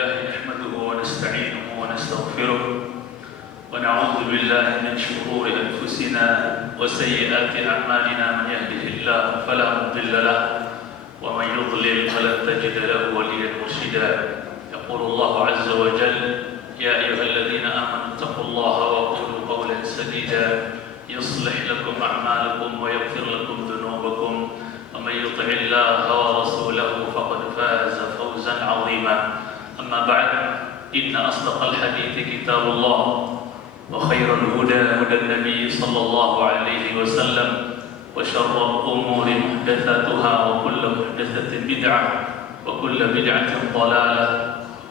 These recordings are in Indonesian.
لله نحمده ونستعينه ونستغفره ونعوذ بالله من شرور أنفسنا وسيئات أعمالنا من يهده الله فلا مضل له ومن يضلل فلن تجد له وليا مرشدا يقول الله عز وجل يا أيها الذين آمنوا اتقوا الله وقولوا قولا سديدا يصلح لكم أعمالكم ويغفر لكم ذنوبكم ومن يطع الله ورسوله فقد فاز فوزا عظيما أما بعد إن أصدق الحديث كتاب الله وخير الهدى هدى النبي صلى الله عليه وسلم وشر الأمور محدثاتها وكل محدثة بدعة وكل بدعة ضلالة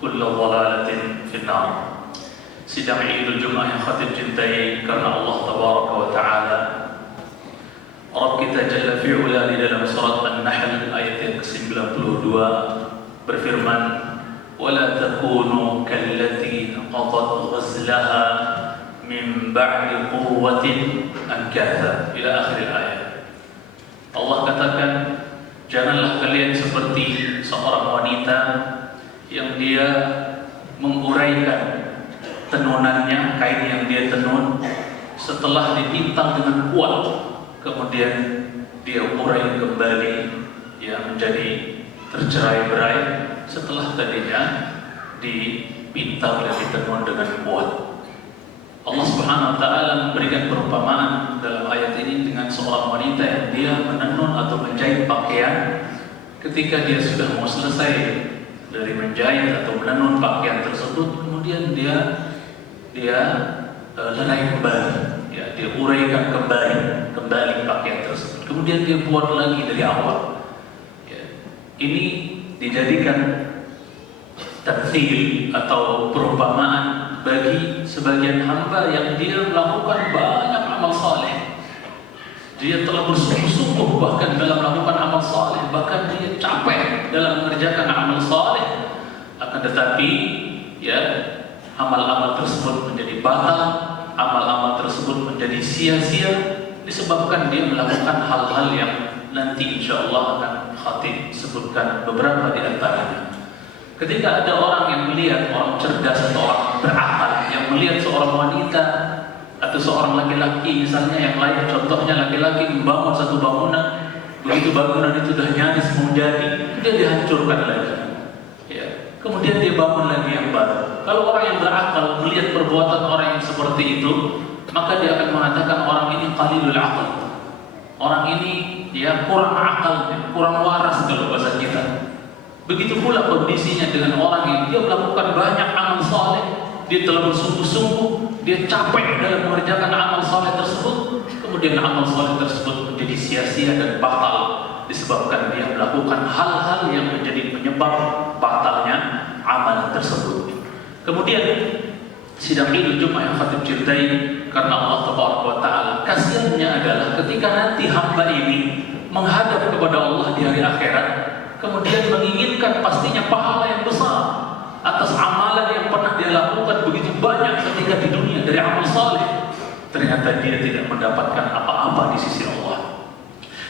وكل ضلالة في النار. Sidang Idul Jumat yang khatib cintai karena Allah Tabaraka wa Ta'ala. Rabb kita Jalla fi'ula di dalam surat An-Nahl ayat yang ke-92 berfirman, وَلَا تَكُونُوا كَالَّتِي نَقَضَتْ غَزْلَهَا مِنْ بَعْدِ قُوَّةٍ أَنْكَاثًا ila akhir ayat. Allah katakan, janganlah kalian seperti seorang wanita yang dia menguraikan tenunannya, kain yang dia tenun setelah dipintang dengan kuat, kemudian dia urai kembali yang menjadi tercerai-berai setelah tadinya dipintang dan ditenun dengan kuat. Allah Subhanahu wa Ta'ala memberikan perumpamaan dalam ayat ini dengan seorang wanita yang dia menenun atau menjahit pakaian. Ketika dia sudah mau selesai dari menjahit atau menenun pakaian tersebut, kemudian dia lerai kembali, ya, dia uraikan kembali pakaian tersebut. Kemudian dia buat lagi dari awal. Ya. Ini dijadikan tamthil atau perumpamaan bagi sebagian hamba yang dia melakukan banyak amal saleh. Dia telah bersungguh-sungguh bahkan dalam melakukan amal saleh, bahkan dia capek dalam mengerjakan amal saleh. Akan tetapi, ya, amal-amal tersebut menjadi batal, amal-amal tersebut menjadi sia-sia disebabkan dia melakukan hal-hal yang nanti insya Allah akan khatib sebutkan beberapa di antaranya. Ketika ada orang yang melihat, orang cerdas atau orang berakal yang melihat seorang wanita atau seorang laki-laki misalnya yang lain, contohnya laki-laki membangun satu bangunan, begitu bangunan itu sudah nyaris mau jadi, dia dihancurkan lagi. Ya. Kemudian dia bangun lagi yang baru. Kalau orang yang berakal melihat perbuatan orang yang seperti itu, maka dia akan mengatakan orang ini qalilul aql. Orang ini dia kurang akal, kurang waras kalau bahasa kita. Begitu pula kondisinya dengan orang yang dia melakukan banyak amal saleh, dia telah bersungguh-sungguh, dia capek dalam mengerjakan amal saleh tersebut, kemudian amal saleh tersebut menjadi sia-sia dan batal disebabkan dia melakukan hal-hal yang menjadi penyebab batalnya amal tersebut. Kemudian sidang Idul Jumat yang khatib cintai karena Allah Tabaraka wa Ta'ala, kasihannya adalah ketika nanti hamba ini menghadap kepada Allah di hari akhirat, kemudian menginginkan pastinya pahala yang besar atas amalan yang pernah dia lakukan begitu banyak ketika di dunia dari amal saleh. Ternyata dia tidak mendapatkan apa-apa di sisi Allah.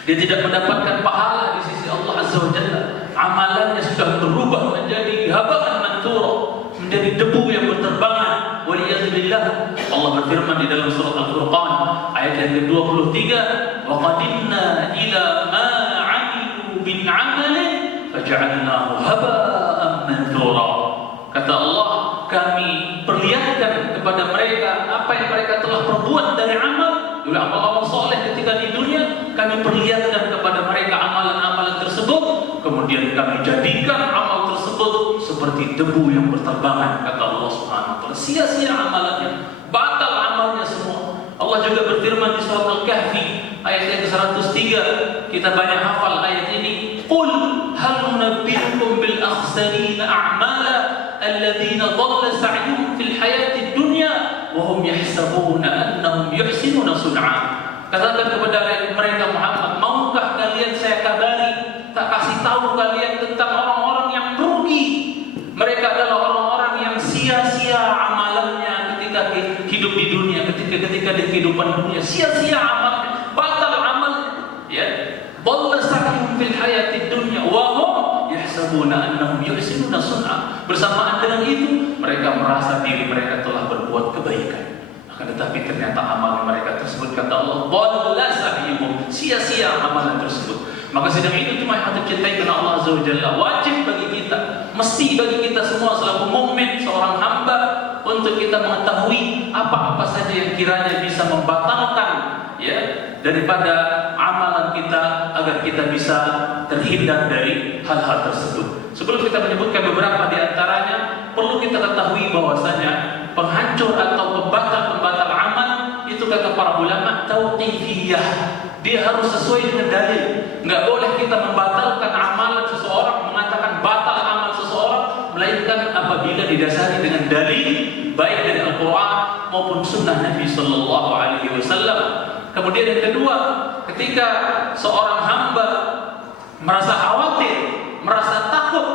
Dia tidak mendapatkan pahala di sisi Allah Azza wa Jalla. Amalannya sudah berubah menjadi haba'an manthura, menjadi debu yang berterbangan. Waliyadzubillah. Allah berfirman di dalam surat Al-Furqan ayat yang ke-23, wa qadimna ila ma 'amilu min 'amalin faj'alnahu haba'an manthura. Kata Allah, kami perlihatkan kepada mereka apa yang mereka telah perbuat dari amal, dulu amal-amal saleh ketika di dunia, kami perlihatkan kepada mereka amalan-amalan tersebut, kemudian kami jadikan amal tersebut seperti debu yang berterbangan. Kata Allah Subhanahu wa Ta'ala, sia-sia amalannya, batal amalnya semua. Allah juga berfirman di surat Al-Kahfi ayat yang ke-103, kita banyak hafal ayat ini, qul hal nunabbi'ukum bil akhsarina a'mala alladzina dhalla sa'yuhum fil hayatid dunya wa hum yahsabuna annahum yuhsinuna sun'a. Katakan kepada mereka Muhammad, maukah kalian saya kabari, tak kasih tahu kalian tentang orang-orang yang merugi? Mereka adalah orang-orang yang sia-sia amalannya ketika hidup di dunia, ketika di kehidupan dunia, sia-sia amalnya, batal amalnya, ya. Dhalla sa'yuhum fil hayatid dunya wa hum yahsabuna yahsabuna annahum yuhsinuna sun'a. Bersamaan dengan itu, mereka merasa diri mereka telah berbuat kebaikan. Akan tetapi ternyata amalan mereka tersebut, kata Allah, dhalla sa'yuhum, sia-sia amalan tersebut. Maka sidang itu cuma yang cintai karena Allah Azza wa Jalla. Wajib bagi kita, mesti bagi kita semua selaku mukmin, seorang hamba, untuk kita mengetahui apa-apa saja yang kiranya bisa membatalkan daripada amalan kita, agar kita bisa terhindar dari hal-hal tersebut. Sebelum kita menyebutkan beberapa di antaranya, perlu kita ketahui bahwasanya penghancur atau pembatal-pembatal amal itu, kata para ulama, tauqifiyah. Dia harus sesuai dengan dalil. Nggak boleh kita membatalkan amalan seseorang, mengatakan batal amal seseorang, melainkan apabila didasari dengan dalil, baik dari Al-Quran maupun Sunnah Nabi Sallallahu Alaihi Wasallam. Kemudian yang kedua, ketika seorang hamba merasa khawatir, merasa takut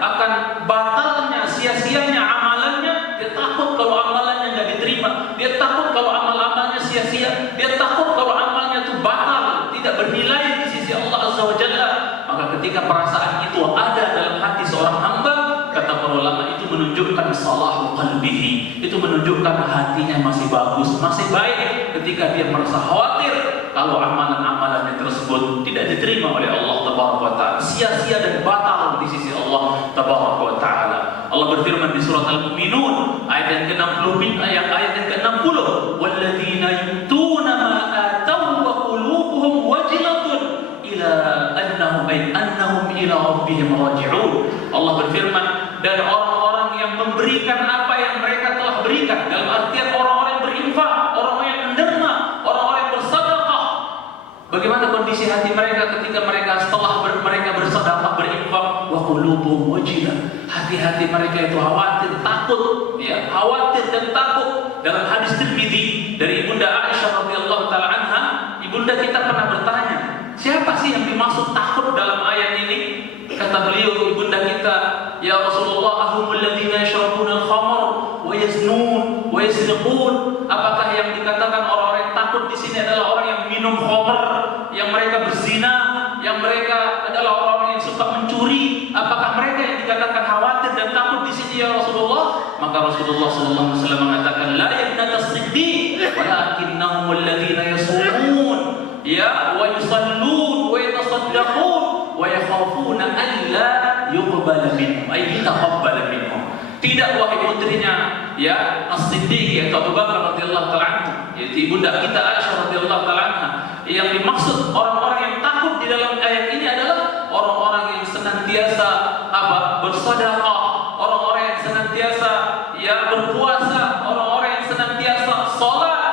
akan batalnya, sia-sianya amalannya, dia takut kalau amalannya nggak diterima, dia takut kalau amal-amalnya sia-sia, dia takut kalau amalnya itu batal, tidak bernilai di sisi Allah Azza wa Jalla. Maka ketika perasaan itu ada dalam hati seorang hamba, kata para ulama, itu menunjukkan salahu qalbihi, itu menunjukkan hatinya masih bagus, masih baik. Ketika dia merasa khawatir kalau amalan-amalannya tersebut tidak diterima oleh Allah Tabaraka wa Ta'ala, sia-sia dan batal di sisi Allah Tabaraka wa Ta'ala. Allah berfirman di surat Al-Mu'minun ayat yang ke-60, ayat yang ke-60, walladzina yu'tuna ma ataw wa qulubuhum wajilatun ila annahum ila rabbihim raji'un. Allah berfirman, dan orang-orang yang memberikan apa yang mereka telah berikan, dalam artian orang-orang yang berinfak, orang-orang yang menderma, orang-orang yang bersedekah. Bagaimana kondisi hati mereka ketika mereka setelah mereka bersedekah, berinfak, wa qulubuhum wajilah, hati-hati mereka itu khawatir, takut, khawatir dan takut. Dalam hadis Tirmidzi dari Ibunda Aisyah radhiyallahu taala anha, ibunda kita pernah bertanya, siapa sih yang dimaksud takut dalam ayat ini? Kata beliau, ibunda kita, ya Rasulullah, ahumul ladzina yashrabuna al-khamr wa yaznun wa yasriqun. Apakah yang dikatakan orang-orang yang takut di sini adalah orang yang minum khamr, yang mereka berzina, yang mereka adalah orang-orang yang suka mencuri? Apakah mereka yang dikatakan khawatir dan takut di sini, ya Rasulullah? Maka Rasulullah sallallahu alaihi wasallam mengatakan, la yabna as-siddiq walakinnahum alladhina yasumun wa yusallun wa yatasaddaqun wa yakhafuna an la yuqbala minhum ay yataqabbala minhum. Tidak, wahai putrinya As-Siddiq, yaitu Abu Bakar radhiyallahu taala anhu, yaitu ibunda kita Aisyah radhiyallahu taala anha. Yang dimaksud orang-orang yang takut di dalam ayat ini adalah orang-orang yang senantiasa bersedekah, orang-orang yang senantiasa berpuasa, orang-orang yang senantiasa salat,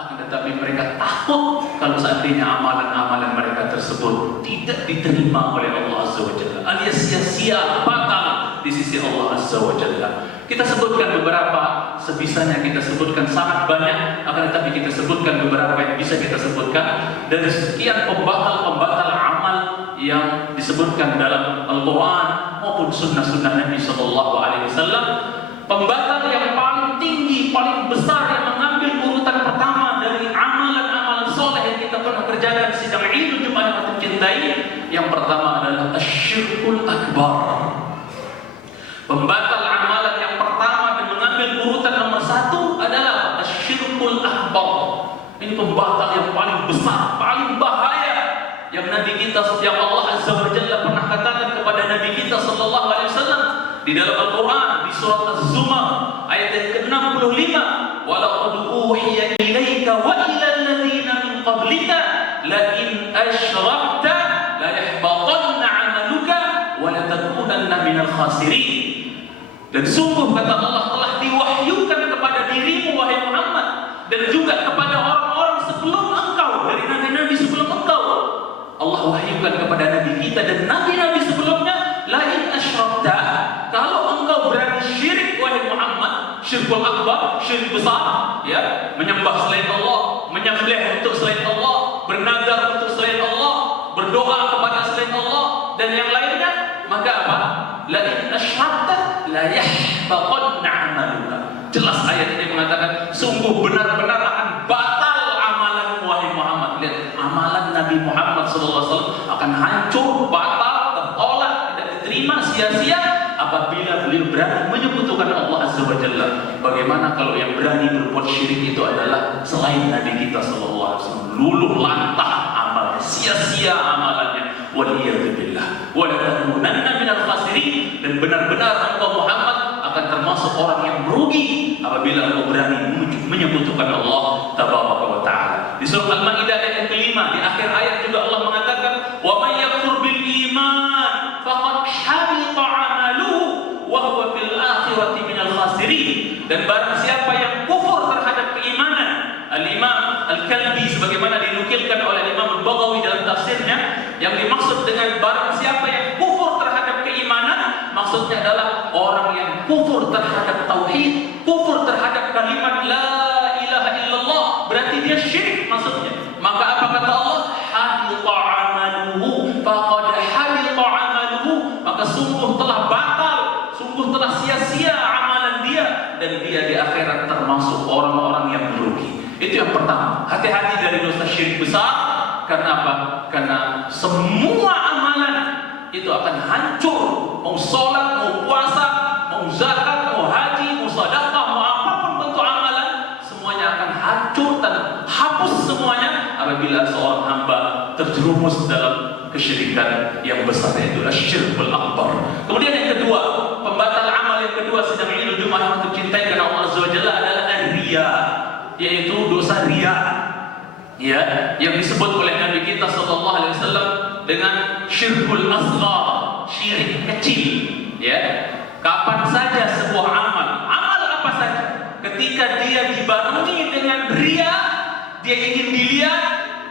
akan tetapi mereka takut kalau seandainya amalan-amalan mereka tersebut tidak diterima oleh Allah Azza wa Jalla, alias sia-sia, batal di sisi Allah Azza wa Jalla. Kita sebutkan beberapa, sebisanya kita sebutkan, sangat banyak, akan tetapi kita sebutkan beberapa yang bisa kita sebutkan dari sekian pembatal-pembatal amal yang disebutkan dalam Al-Quran maupun sunnah-sunnah Nabi Sallallahu Alaihi Wasallam. Pembatal yang paling tinggi, paling besar, yang mengambil urutan pertama dari amalan-amalan soleh yang kita pernah kerjakan sidang Idul Jumat yang kita cintai, yang pertama adalah asyirkul akbar. Pembatal amalan yang pertama dan mengambil urutan nomor 1 adalah asyirkul akbar. Ini pembatal yang paling besar, paling bahaya, yang Nabi kita, yang Allah Azza wa Jalla pernah katakan kepada Nabi kita Sallallahu Alaihi Wasallam di dalam Al-Quran, di surat Az-Zumar ayat yang ke-65, walaqad uhiya ilaika wa ila alladhina min qablika la in asyrakta la yahbatanna 'amaluka wa la takunanna minal khasirin. Dan sungguh, kata Allah, telah diwahyukan kepada dirimu wahai Muhammad, dan juga kepada orang-orang sebelum engkau, dari nabi-nabi sebelum engkau. Allah wahyukan kepada nabi kita dan nabi-nabi sebelumnya, la in asyrakta, kalau engkau berani syirik wahai Muhammad, syirkul akbar, syirik besar, menyembah selain Allah, menyembelih untuk selain Allah, bernazar untuk selain Allah, berdoa kepada selain Allah dan yang lainnya, maka apa? La in asyrakta la yahbatanna 'amaluka. Jelas ayat ini mengatakan sungguh benar-benar akan batal amalan wahai Muhammad. Lihat, amalan Nabi Muhammad SAW akan hancur, batal, tertolak, tidak diterima sia-sia apabila beliau berani menyekutukan Allah Azza wa Jalla. Bagaimana kalau yang berani berbuat syirik itu adalah selain Nabi kita sallallahu alaihi wasallam? Luluh lantah amalnya, sia-sia amalannya. Waliyadzubillah. Wa la takunanna minal khasirin. Dan benar-benar engkau Muhammad akan termasuk orang yang merugi apabila engkau berani menyekutukan Allah Tabaraka wa Ta'ala. Di surah Al-Maidah ayat yang kelima, di akhir ayat juga Allah mengatakan, "Wa may yakfur bil iman faqad habita 'amaluhu wa huwa fil akhirati minal khasirin." Dan barang siapa yang kufur terhadap keimanan, Al-Imam Al-Kalbi sebagaimana dinukilkan oleh Imam Al-Baghawi dalam tafsirnya, yang dimaksud dengan barang siapa yang kufur terhadap keimanan, maksudnya adalah orang yang kufur terhadap tauhid, kufur terhadap kalimat la ilaha illallah, berarti dia syirik maksudnya. Maka apa kata Allah? Habita amaluhu, faqad habita amaluhu, maka sungguh telah batal, sungguh telah sia-sia amalan dia, dan dia di akhirat termasuk orang-orang yang merugi. Itu yang pertama. Hati-hati dari dosa syirik besar. Karena apa? Karena semua amalan itu akan hancur. Mau sholat, mau puasa, mau zakat, mau haji, mau sedekah, mau apapun bentuk amalan, semuanya akan hancur dan hapus semuanya apabila seorang hamba terjerumus dalam kesyirikan yang besar, yaitu asyirkul akbar. Kemudian yang kedua, pembatal amal yang kedua sedang Idul Jumat yang tercintai karena Allah Azza wa Jalla adalah riya, yaitu dosa riya, ya, yang disebut oleh Nabi kita sallallahu alaihi wasallam dengan syirkul asghar, syirik kecil, ya. Kapan saja sebuah amal apa saja, ketika dia dibarengi dengan riya, dia ingin dilihat,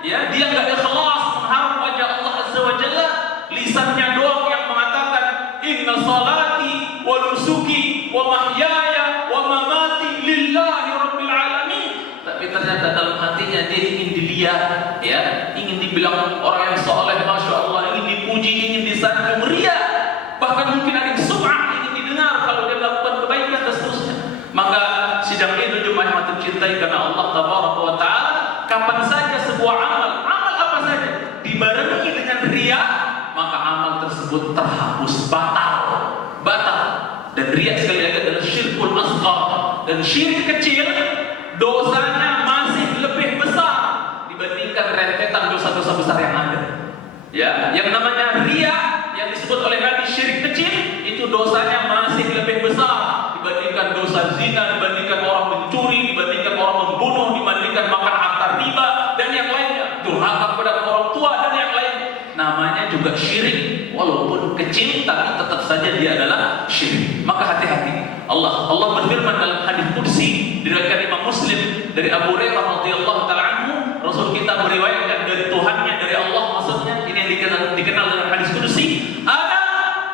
ya, dia enggak ikhlas mengharap wajah Allah Azza wa Jalla, lisannya doang yang mengatakan inna salati wa nusuki wa mahyaya wa mamati lillahi rabbil alamin, tapi ternyata dalam hatinya dia ingin dilihat, ya, ingin dibilang orang yang soleh, masya Allah, ingin dipuji, ingin disanjung, riya, bahkan mungkin ada yang sum'ah, ingin didengar kalau dia melakukan kebaikan dan seterusnya. Maka sidang Idul Jumat yang tercintai karena Allah Tabaraka wa Ta'ala, kapan saja sebuah amal apa saja dibarengi dengan riya, maka amal tersebut terhapus, batal. Dan riya sekali lagi adalah syirkul asghar, dan syirik kecil dosanya masih lebih besar dibandingkan rentetan dosa-dosa besar yang ada. Ya, yang namanya riya yang disebut oleh Nabi syirik kecil itu dosanya masih lebih besar dibandingkan dosa zina, dibandingkan orang mencuri, dibandingkan orang membunuh, dibandingkan makan harta riba dan yang lainnya, durhaka kepada orang tua dan yang lain. Namanya juga syirik, walaupun kecil tapi tetap saja dia adalah syirik. Maka hati-hati. Allah berfirman dalam hadis qudsi diriwayatkan Imam Muslim dari Abu Hurairah radhiyallahu taala anhu, Rasul kita meriwayatkan dari Tuhannya, dari Allah maksudnya, ini yang dikenal dalam hadis qudsi, ana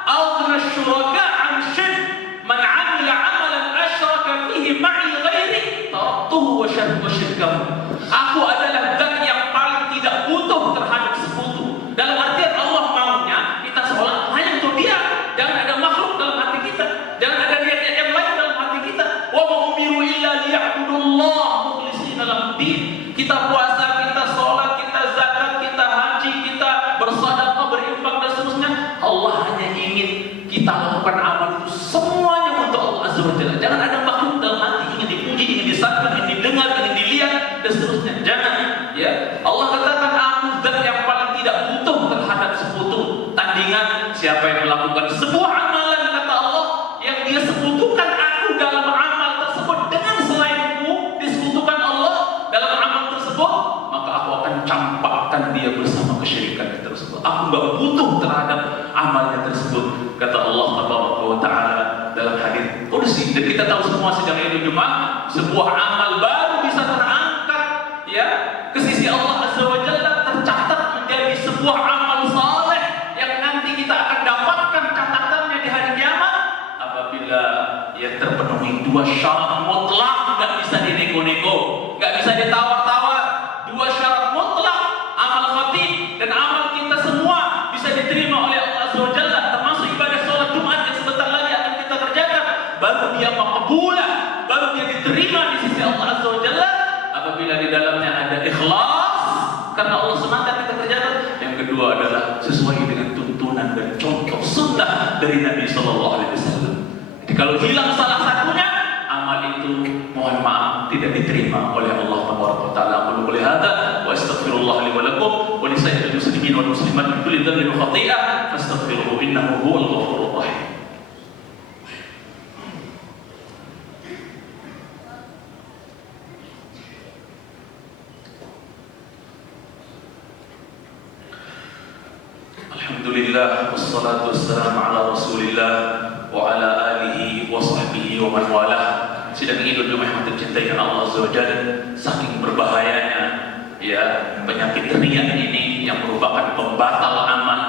aghna syuraka an syirk man 'amila 'amalan asyraka fihi ma'i ghairi taraktuhu wa syirkahu. Aku adalah zat yang paling tidak butuh terhadap sekutu. Dalam artian Allah maunya kita sholat hanya untuk Dia, jangan ada makhluk dalam hati kita, jangan ada niat yang lain dalam hati kita. Wa ma umiru illa liya'budullah mukhlishina lahu-d-din. Kita puasa, kita sholat, kita zakat, kita haji, kita bersedekah, berinfak dan seterusnya. Allah hanya ingin kita lakukan amal itu semuanya untuk Allah Azza wa Jalla. Jangan ada makhluk dalam hati, ingin dipuji, ingin disanjung, ingin didengar, ingin dilihat dan seterusnya. Jangan, ya. Allah katakan aku zat yang paling tidak butuh terhadap sekutu, tandingan. Siapa yang melakukan sebuah amalan, kata Allah, yang dia sekutukan aku dalam amal tersebut dengan selainku, disekutukan Allah dalam amal tersebut, maka aku akan campakkan dia bersama kesyirikan tersebut. Aku enggak butuh terhadap amalnya tersebut, kata Allah Tabaraka wa Ta'ala dalam hadis qudsi. Dan kita tahu semua sidang Idul Jumat, sebuah amal baru bisa terangkat, ya, ke sisi Allah Azza wa Jalla, tercatat menjadi sebuah amal saleh yang nanti kita akan dapatkan catatannya di hari kiamat apabila ia terpenuhi dua syarat mutlak, nggak bisa dinego-nego, nggak bisa ditawar-tawar. Dua syarat mutlak, amal khatib dan amal kita semua bisa diterima oleh Allah Azza wa Jalla, termasuk ibadah sholat Jumat yang sebentar lagi akan kita kerjakan. Baru dia maqbulah, baru dia diterima di sisi Allah Azza wa Jalla apabila di dalamnya ada ikhlas karena Allah semata kita kerjakan. Yang kedua adalah sesuai dengan tuntunan dan contoh sunnah dari Nabi Sallallahu Alaihi Wasallam. Jadi kalau hilang salah satunya, amal itu mohon maaf tidak diterima oleh Allah Taala. Aku boleh hada wa astaghfirullah li wa lakum wa li sayyidil muslimin wal muslimat min kulli dhanbin wa khati'ah fastaghfiruhu innahu huwal ghafurur rahim. Alhamdulillah wassalatu wassalamu ala Rasulillah wa ala alihi wa sahbihi wa man walah. Sidang Idul Jumat yang tercintai Allah Azza wa Jalla, saking berbahayanya ya penyakit riya ini yang merupakan pembatal amal.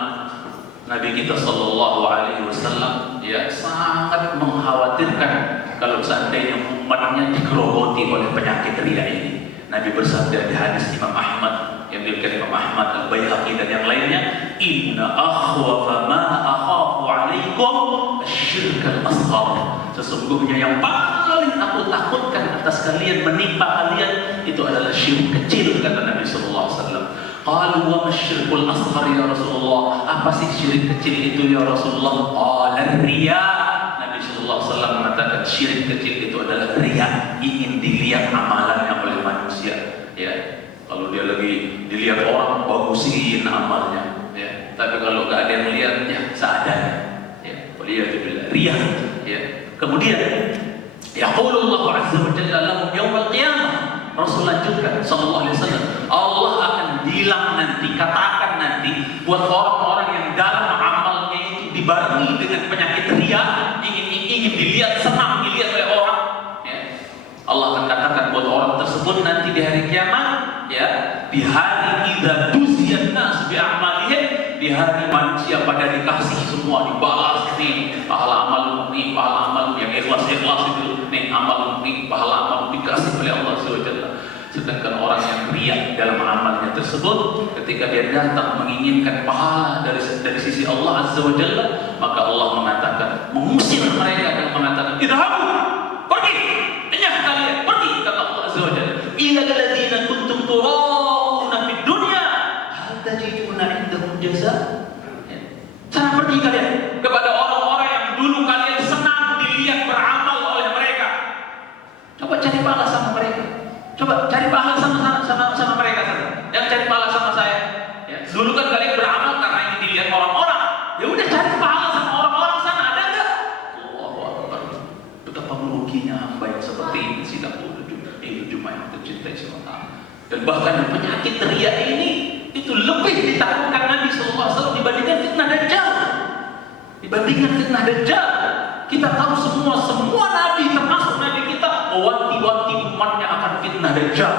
Nabi kita sallallahu alaihi wasallam ya sangat mengkhawatirkan kalau seandainya umatnya digerogoti oleh penyakit riya ini. Nabi bersabda di hadis Imam Ahmad yang diriwayatkan Imam Ahmad, Al-Baihaqi dan yang lainnya, inna akhwafa ma akhafu alaikum asyirk al-asghar. Sesungguhnya yang paling aku takutkan atas kalian, menimpa kalian, itu adalah syirik kecil, kata Nabi sallallahu alaihi wasallam. Qalu wa masyirkul asghar ya Rasulullah? Apa sih syirik kecil itu ya Rasulullah? Qala riya. Nabi sallallahu alaihi wasallam mengatakan syirik kecil itu adalah riya, ingin dilihat amalannya oleh manusia. Ya, kalau dia lagi dilihat orang, bagusin amalnya. Ya, tapi kalau nggak ada yang lihat, ya seadanya. Ya, waliyadzubillah, riya. Ya. Kemudian, yaqulullahu azza wa jalla lahum yaumil qiyamah. Rasul lanjutkan sallallahu alaihi wasallam, Allah akan bilang nanti, katakan nanti buat orang-orang yang dalam amalnya itu dibarengi dengan penyakit riya, ingin dilihat, senang dilihat oleh orang. Ya. Allah akan katakan buat orang tersebut nanti di hari kiamat, ya, di hari idza duziyan nas bi a'malihim, di hari manusia pada dikasih semua, dibalas nih pahala amal nih, pahala amal yang ikhlas itu nih, amal nih, pahala amal dikasih oleh Allah SWT. Sedangkan orang yang riya dalam amalnya tersebut, ketika dia datang menginginkan pahala dari sisi Allah Azza wa Jalla, maka Allah mengatakan, mengusir mereka dan mengatakan, idhabu, pergi, enyah kalian, pergi, kata Allah Azza wa Jalla, ila alladzina kuntum turauna fid dunya hal tajiduna indahum jazaa. Sana pergi kalian kepada orang-orang yang dulu kalian senang dilihat beramal oleh mereka. Coba cari pahala sama mereka. Coba cari pahala sama mereka sana. Yang cari pahala sama saya. Ya, dulu kan kalian beramal karena ingin dilihat orang-orang. Ya udah cari pahala sama orang-orang sana, ada enggak? Allahu Akbar. Betapa meruginya hamba yang seperti ini sidang Idul Jumat yang tercintai semata. Dan bahkan penyakit riya ini itu lebih ditakutkan Nabi sallallahu alaihi wasallam dibandingkan fitnah dajjal. Dibandingkan fitnah dajjal, kita tahu semua nabi termasuk nabi kita mewanti-wanti umatnya akan fitnah dajjal.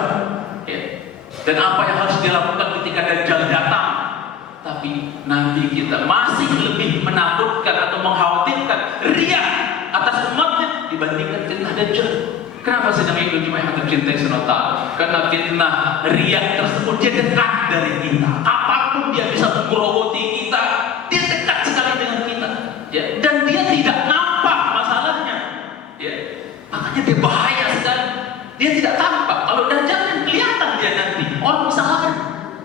Ya. Dan apa yang harus dilakukan ketika dajjal datang? Tapi nabi kita masih lebih menakutkan atau mengkhawatirkan riya atas umatnya dibandingkan fitnah dajjal. Kenapa sidang Idul Jumat yang tercintai senota? Karena fitnah riya tersebut dia dekat dari kita. Apapun dia bisa menggerogoti kita, dia dekat sekali dengan kita. Ya, dan dia tidak nampak masalahnya. Ya, makanya dia bahaya sekali. Dia tidak tampak. Kalau dajjal kan kelihatan dia nanti. Orang bisa lari.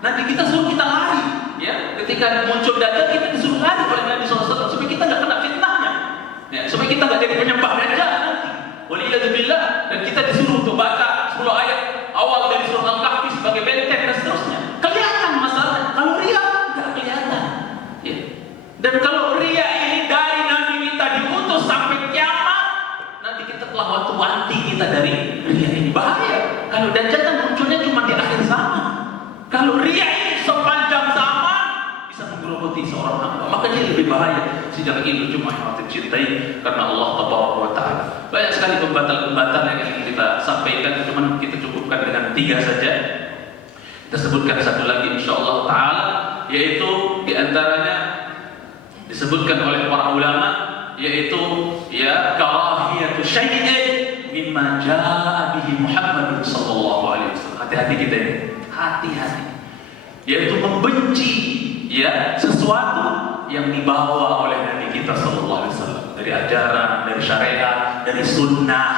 Nanti kita suruh kita lari. Ya, ketika muncul dajjal kita disuruh lari oleh Nabi SAW supaya kita nggak kena fitnahnya. Ya, supaya kita nggak jadi penyembah dajjal nanti. Waliyadzubillah. Dan kita disuruh untuk baca 10 ayat awal dari surah Al-Kahfi sebagai benteng dan seterusnya. Kelihatan masalahnya. Kalau riya nggak kelihatan. Ya. Dan kalau riya ini dari Nabi kita diutus sampai kiamat, nanti kita telah wanti-wanti kita dari riya ini. Bahaya. Kalau dajjal kan munculnya cuma di akhir zaman. Kalau riya ini sepanjang zaman bisa menggerogoti seorang hamba, maka dia lebih bahaya. Sidang Idul Jumat yang tercintai karena Allah Tabaraka wa Ta'ala. Banyak sekali pembatal-pembatal yang ingin kita sampaikan, cuma kita cukupkan dengan 3 saja. Kita sebutkan satu lagi insyaallah ta'ala, yaitu diantaranya disebutkan oleh para ulama, yaitu ya karahiyatu syai'in mimma jaa bihi Muhammad sallallahu alaihi wasallam. Hati-hati kita ini, hati-hati. Yaitu membenci ya sesuatu yang dibawa oleh Nabi kita sallallahu alaihi wasallam, dari ajaran, dari syariat, dari sunnah.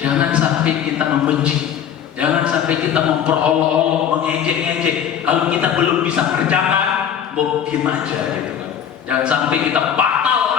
Jangan sampai kita membenci, jangan sampai kita memperolok-olok, mengejek-ngejek. Kalau kita belum bisa kerjakan, diam aja gitu kan. Jangan sampai kita batal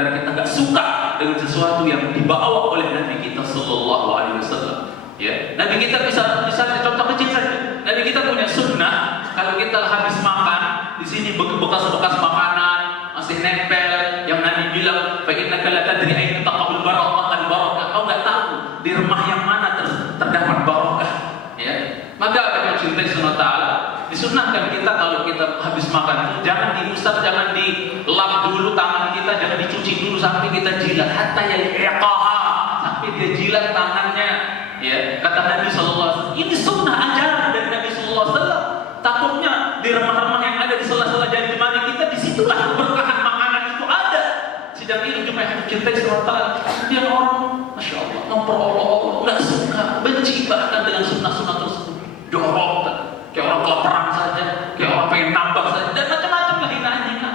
gara-gara kita nggak suka dengan sesuatu yang dibawa oleh Nabi kita Sallallahu Alaihi Wasallam. Ya, Nabi kita misalnya contoh kecil saja. Nabi kita punya sunnah, kalau kita habis makan, di sini bekas-bekas makanan masih nempel, yang Nabi bilang, fa innaka la tadri ayna taqul barakah al-barakah. Kau nggak tahu di rumah yang mana terdapat barakah. Ya, maka dengan cinta Allah Taala disunahkan kita kalau kita habis makan itu jangan diusap, jangan dilap dulu tangan kita, jangan dicuci dulu sampai kita jilat, hatta yaqaha, sampai dia jilat tangannya. Ya, kata Nabi SAW, ini sunnah ajaran dari Nabi SAW. Takutnya di rumah-rumah yang ada di sela-sela jari jemari kita, disitulah keberkahan makanan itu ada. Sidang ini cuma yang mencintai SWT. Dia orang, Masya Allah, memperolok-olok, nggak suka, benci bahkan dengan sunnah-sunnah tersebut. Jorok, kayak orang kelaparan saja, kayak orang pengen nambah saja, dan macam-macam lah hina-hina.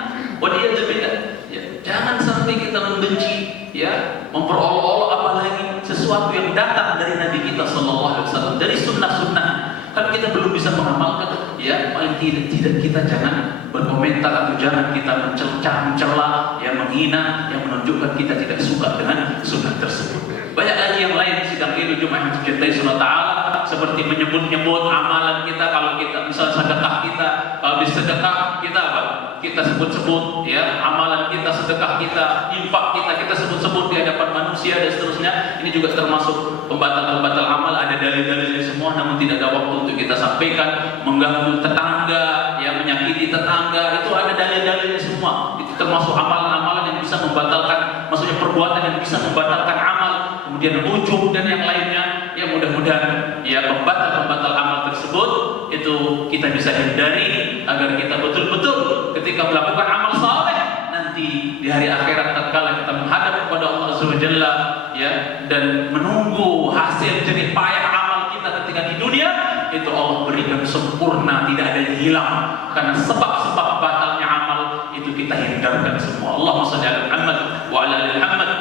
Ya, jangan sampai kita membenci, ya, memperolok-olok apalagi sesuatu yang datang dari Nabi kita Sallallahu Alaihi Wasallam, dari sunnah-sunnah. Kalau kita belum bisa mengamalkan, ya paling tidak kita jangan berkomentar atau jangan kita mencela, ya menghina, yang menunjukkan kita tidak suka dengan sunnah tersebut. Banyak lagi yang lain sidang ini cuma yang mencintai Allah Taala, seperti menyebut-nyebut amalan kita. Kalau kita misal sedekah kita, habis sedekah kita apa? Kita sebut-sebut, ya amalan kita, sedekah kita, infak kita sebut-sebut di hadapan manusia dan seterusnya. Ini juga termasuk pembatal-pembatal amal. Ada dalil-dalilnya semua, namun tidak ada waktu untuk kita sampaikan. Mengganggu tetangga, ya menyakiti tetangga, itu ada dalil-dalilnya semua. Itu termasuk amalan-amalan yang bisa membatalkan, maksudnya perbuatan yang bisa membatalkan amal. Kemudian ujub dan yang lainnya, ya mudah-mudahan ya pembatal-pembatal amal tersebut itu kita bisa hindari agar kita betul-betul ketika melakukan amal saleh nanti di hari akhirat tatkala kita menghadap kepada Allah Azza wa Jalla, ya, dan menunggu hasil jerih payah amal kita ketika di dunia, itu Allah berikan sempurna, tidak ada yang hilang, karena sebab-sebab batalnya amal itu kita hindarkan semua. Allahumma shalli ala Muhammad wa ala ali Muhammad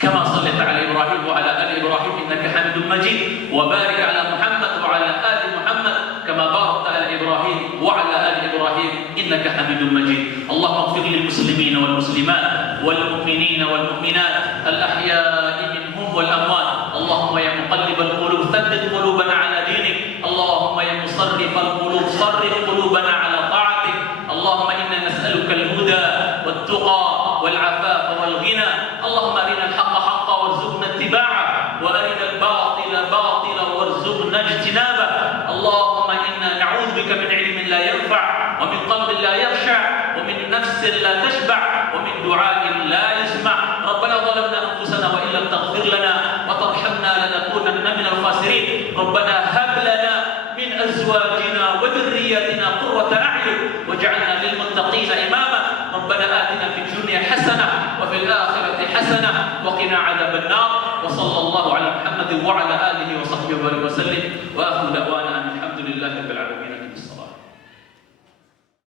كما صليت على إبراهيم وعلى آل إبراهيم إنك حميد مجيد وبارك على محمد وعلى آل محمد كما باركت على إبراهيم وعلى آل إبراهيم إنك حميد مجيد اللهم اغفر للمسلمين والمسلمات والمؤمنين والمؤمنات الأحياء منهم والأموات اللهم يا مقلب القلوب ثبت قلوبنا على دينك اللهم يا مصرف القلوب صرف قلوبنا على طاعتك اللهم إنا نسألك الهدى والتقى والعفاف والغنى اللهم أرنا الحق حقا وارزقنا اتباعه وأرنا الباطل باطلا وارزقنا اجتنابه اللهم إنا نعوذ بك من علم لا ينفع ومن قلب لا يخشع ومن نفس لا تشبع ومن دعاء لا يسمع ربنا ظلمنا أنفسنا وإن لم تغفر لنا وترحمنا لنكونن من الخاسرين ربنا هب لنا من أزواجنا وذرياتنا قرة أعين واجعلنا للمتقين إماما ربنا آتنا في الدنيا حسنة وفي الآخرة حسنة وقنا عذاب النار وصلى الله على محمد وعلى آله وصحبه وسلم وآخر دعوانا أن الحمد لله رب العالمين.